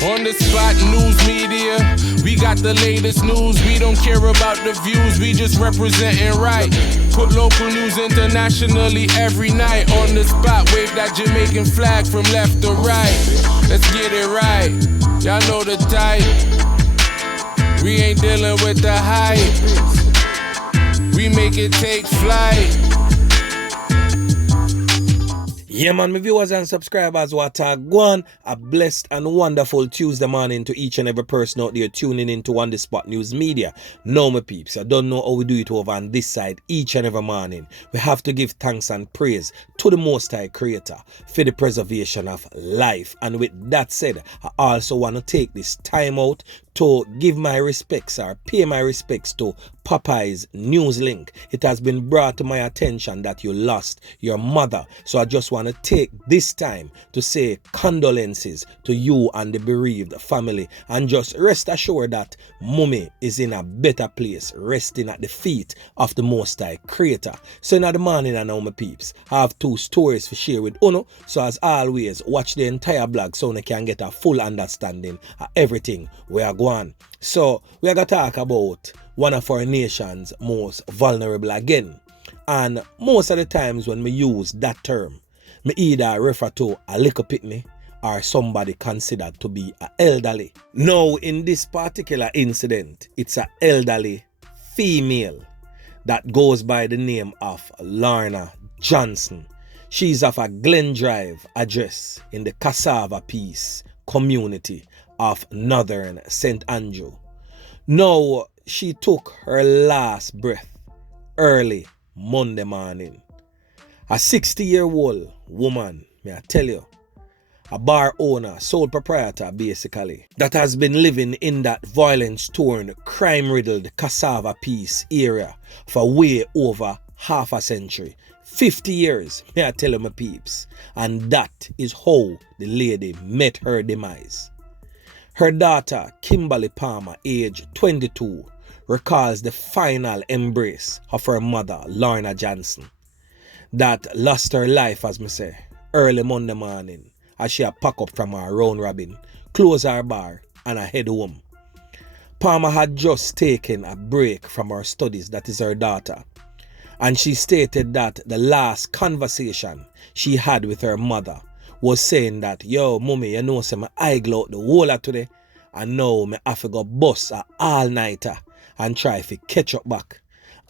On the spot news media, we got the latest news. We don't care about the views, we just representing right. Put local news internationally every night. On the spot, wave that Jamaican flag from left to right. Let's get it right, y'all know the type. We ain't dealing with the hype. We make it take flight. Yeah man, my viewers and subscribers, what a go a blessed and wonderful Tuesday morning to each and every person out there tuning into On The Spot News Media. Now my peeps, I don't know how we do it over on this side each and every morning. We have to give thanks and praise to the Most High Creator for the preservation of life. And with that said, I also want to take this time out to give my respects or pay my respects to Popeye's news link. It has been brought to my attention that you lost your mother. So I just want to take this time to say condolences to you and the bereaved family, and just rest assured that Mummy is in a better place, resting at the feet of the Most High Creator. So in the morning, I know my peeps, I have two stories to share with Uno. So as always, watch the entire blog so you can get a full understanding of everything we are going. So we are going to talk about one of our nation's most vulnerable again. And most of the times when we use that term, me either refer to a little pitney or somebody considered to be an elderly. Now in this particular incident, it's an elderly female that goes by the name of Lorna Johnson. She's of a Glen Drive address in the Cassava Peace community of Northern St. Andrew. Now, she took her last breath early Monday morning. A 60-year-old woman, may I tell you, a bar owner, sole proprietor basically, that has been living in that violence-torn, crime-riddled Cassava Peace area for way over half a century. 50 years, may I tell you my peeps. And that is how the lady met her demise. Her daughter, Kimberly Palmer, age 22, recalls the final embrace of her mother, Lorna Johnson, that lost her life, as me say, early Monday morning as she had packed up from her round robin, close her bar, and head home. Palmer had just taken a break from her studies, that is her daughter, and she stated that the last conversation she had with her mother was saying that, yo, mommy, you know, say my eye glow out the whole of today, and now me have to go bust a all-nighter and try to catch up back.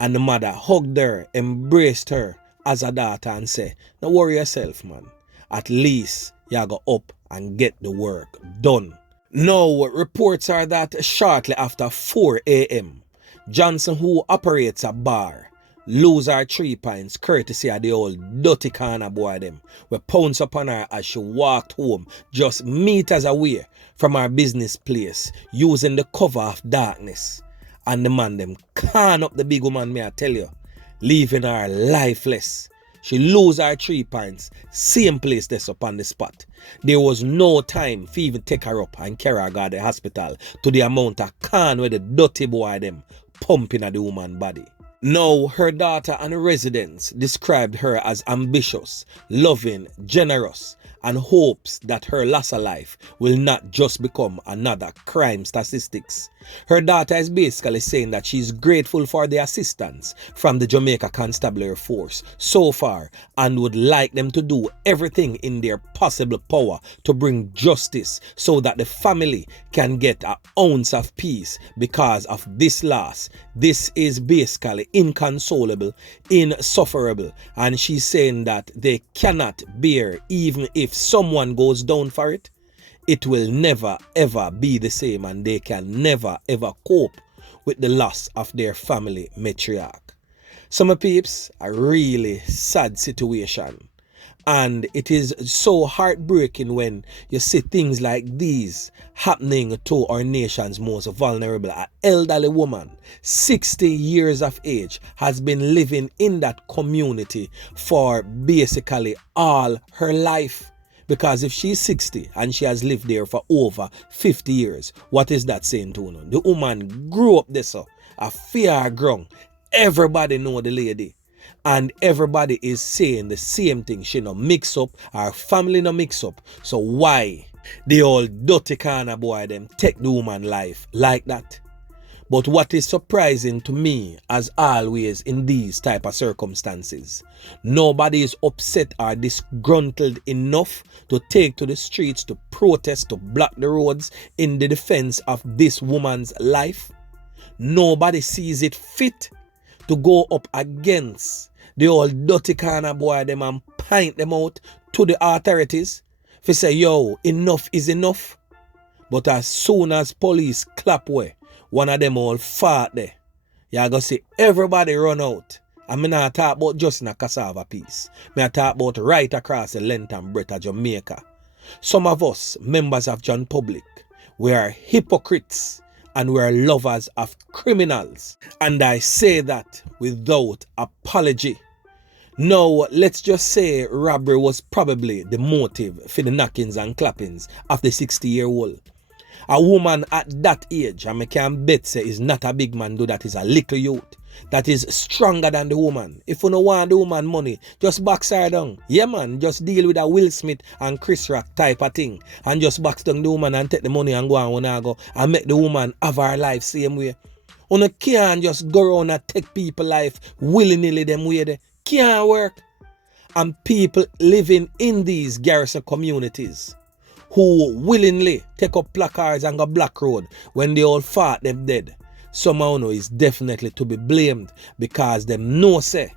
And the mother hugged her, embraced her as a daughter and said, don't worry yourself, man. At least you go up and get the work done. Now, reports are that shortly after 4 a.m., Johnson, who operates a bar, lose her 3 pints courtesy of the old dirty corner boy them, we pounce upon her as she walked home just meters away from her business place using the cover of darkness. And the man them can up the big woman, may I tell you, leaving her lifeless. She lose her 3 pints, same place that's up on the spot. There was no time for even take her up and carry her to the hospital to the amount of can where the dirty boy them pumping at the woman's body. Now, her daughter and residents described her as ambitious, loving, generous, and hopes that her loss of life will not just become another crime statistics. Her daughter is basically saying that she's grateful for the assistance from the Jamaica Constabulary Force so far and would like them to do everything in their possible power to bring justice so that the family can get an ounce of peace because of this loss. This is basically inconsolable, insufferable, and she's saying that they cannot bear, even if someone goes down for it, it will never ever be the same, and they can never ever cope with the loss of their family matriarch. So my peeps, a really sad situation, and it is so heartbreaking when you see things like these happening to our nation's most vulnerable. An elderly woman, 60 years of age, has been living in that community for basically all her life. Because if she's 60 and she has lived there for over 50 years, what is that saying to you? The woman grew up there, so a fear ground. Everybody know the lady. And everybody is saying the same thing. She no mix up, her family no mix up. So why The old dirty kind of boy them take the woman life like that. But what is surprising to me, as always in these type of circumstances, nobody is upset or disgruntled enough to take to the streets to protest, to block the roads in the defense of this woman's life. Nobody sees it fit to go up against the old dirty kind of boy them and point them out to the authorities. If say, yo, enough is enough. But as soon as police clap way, one of them all fought there, you gonna see everybody run out. And me not talk about just in a Cassava piece. Me talk about right across the length and breadth of Jamaica. Some of us, members of John Public, we are hypocrites and we are lovers of criminals. And I say that without apology. Now, let's just say robbery was probably the motive for the knockings and clappings of the 60-year-old. A woman at that age, and I can bet say is not a big man, though that is a little youth, that is stronger than the woman. If you don't want the woman money, just box her down. Yeah man, just deal with a Will Smith and Chris Rock type of thing. And just box down the woman and take the money and go on when I go and make the woman have her life same way. You can't just go around and take people life willy-nilly them way there. Can't work. And people living in these garrison communities who willingly take up placards and go block road when they all fought them dead, somehow know is definitely to be blamed because them know say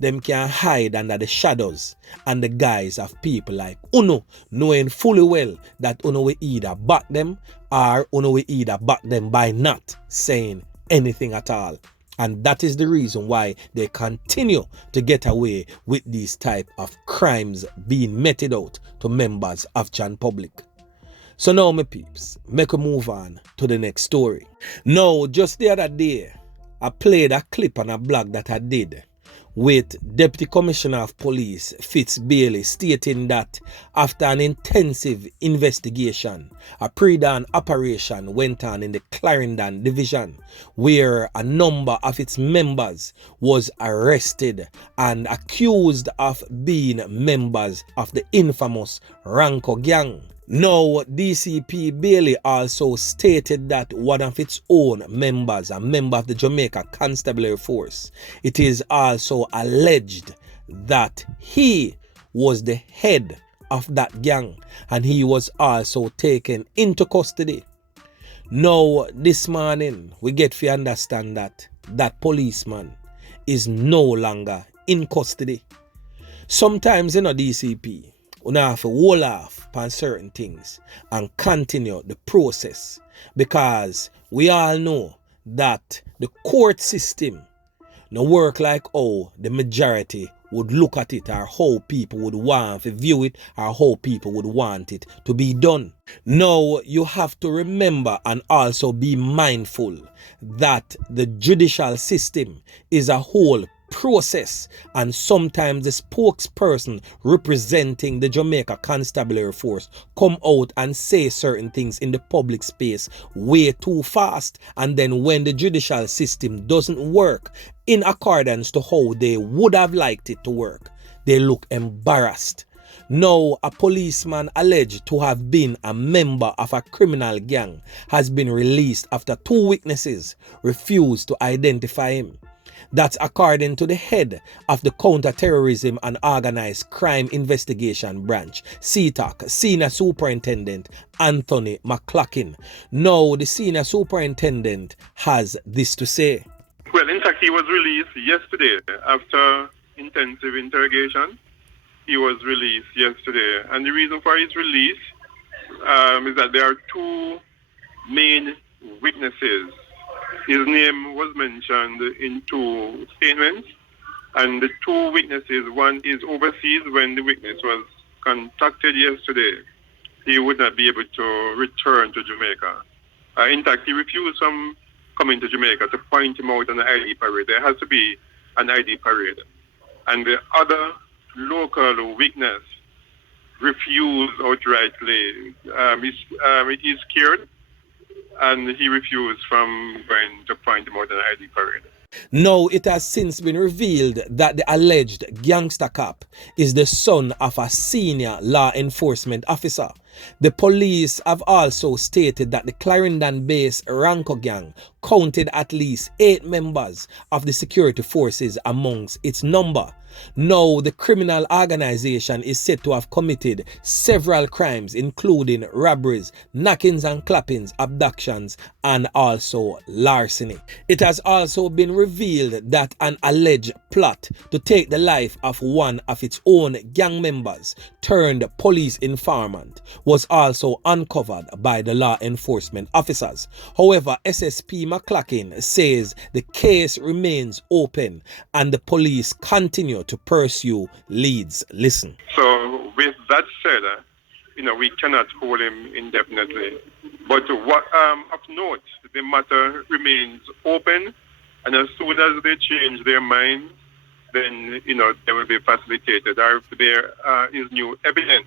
them can hide under the shadows and the guise of people like Uno, knowing fully well that Uno will either back them or Uno will either back them by not saying anything at all. And that is the reason why they continue to get away with these type of crimes being meted out to members of John Public. So now, my peeps, make a move on to the next story. Now, just the other day, I played a clip on a blog that I did with Deputy Commissioner of Police Fitz Bailey stating that after an intensive investigation, a pre-dawn operation went on in the Clarendon division where a number of its members was arrested and accused of being members of the infamous Ranko gang. Now, DCP Bailey also stated that one of its own members, a member of the Jamaica Constabulary Force, it is also alleged that he was the head of that gang and he was also taken into custody. Now, this morning, we get to understand that that policeman is no longer in custody. Sometimes, DCP, we have to hold off on certain things and continue the process because we all know that the court system no work like how the majority would look at it or how people would want to view it or how people would want it to be done. Now you have to remember and also be mindful that the judicial system is a whole process, and sometimes the spokesperson representing the Jamaica Constabulary Force come out and say certain things in the public space way too fast, and then when the judicial system doesn't work in accordance to how they would have liked it to work, they look embarrassed. Now, a policeman alleged to have been a member of a criminal gang has been released after 2 witnesses refused to identify him. That's according to the head of the Counter-Terrorism and Organized Crime Investigation Branch, CTOC, Senior Superintendent Anthony McCloughin. Now, the Senior Superintendent has this to say. Well, in fact, he was released yesterday after intensive interrogation. He was released yesterday. And the reason for his release is that there are 2 main witnesses. His name was mentioned in 2 statements, and the 2 witnesses, one is overseas. When the witness was contacted yesterday, he would not be able to return to Jamaica. In fact, he refused from coming to Jamaica to point him out on the ID parade. There has to be an ID parade. And the other local witness refused outrightly. He's scared, and he refused from going to point him out on the ID parade. Now, it has since been revealed that the alleged gangster cop is the son of a senior law enforcement officer. The police have also stated that the Clarendon-based Ranko gang counted at least 8 members of the security forces amongst its number. Now, the criminal organization is said to have committed several crimes, including robberies, knockings and clappings, abductions, and also larceny. It has also been revealed that an alleged plot to take the life of one of its own gang members turned police informant was also uncovered by the law enforcement officers. However, SSP McClacken says the case remains open and the police continue to pursue leads. Listen. So with that said, we cannot hold him indefinitely. But what of note, the matter remains open, and as soon as they change their mind, then they will be facilitated. Or if there is new evidence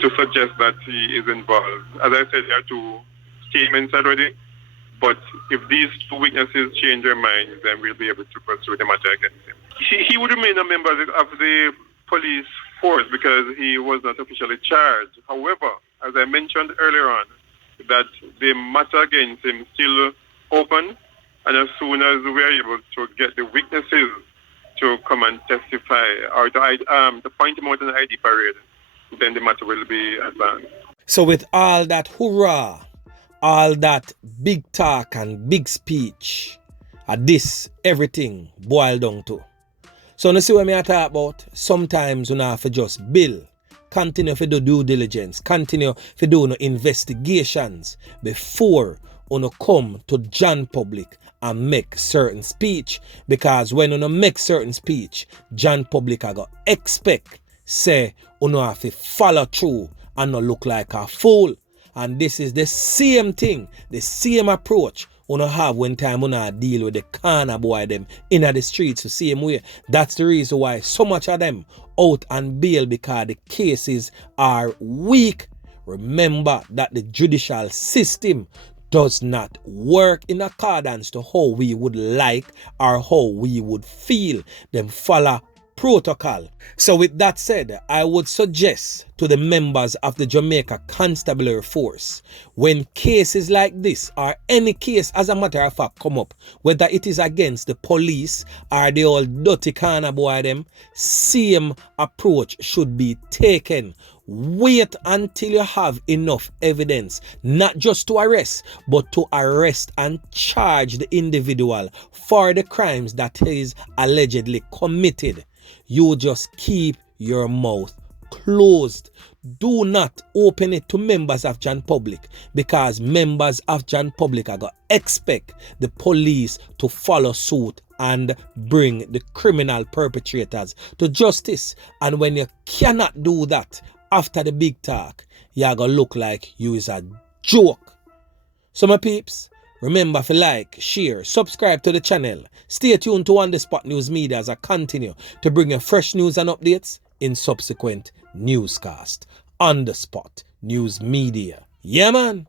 to suggest that he is involved. As I said, there are 2 statements already. But if these 2 witnesses change their minds, then we'll be able to pursue the matter against him. He would remain a member of the police force because he was not officially charged. However, as I mentioned earlier on, that the matter against him still open, and as soon as we are able to get the witnesses to come and testify or to point him out in the ID parade, then the matter will be advanced. So with all that hoorah, all that big talk and big speech, this everything boiled down to. So you see what I talk about? Sometimes you have to just build, continue to do due diligence, continue to do no investigations before you come to John Public and make certain speech. Because when you make certain speech, John Public are going to expect, say, you have to follow through and not look like a fool. And this is the same thing, the same approach you have when time you deal with the corner boy them in the streets the same way. That's the reason why so much of them out and bail, because the cases are weak. Remember that the judicial system does not work in accordance to how we would like or how we would feel. Them follow protocol. So with that said, I would suggest to the members of the Jamaica Constabulary Force, when cases like this or any case as a matter of fact come up, whether it is against the police or the old dirty corner boy them, same approach should be taken. Wait until you have enough evidence, not just to arrest, but to arrest and charge the individual for the crimes that he is allegedly committed. You just keep your mouth closed. Do not open it to members of John Public, because members of John Public are going to expect the police to follow suit and bring the criminal perpetrators to justice. And when you cannot do that after the big talk, you're going to look like you is a joke. So my peeps, remember to like, share, subscribe to the channel. Stay tuned to On The Spot News Media as I continue to bring you fresh news and updates in subsequent newscast. On The Spot News Media. Yeah, man.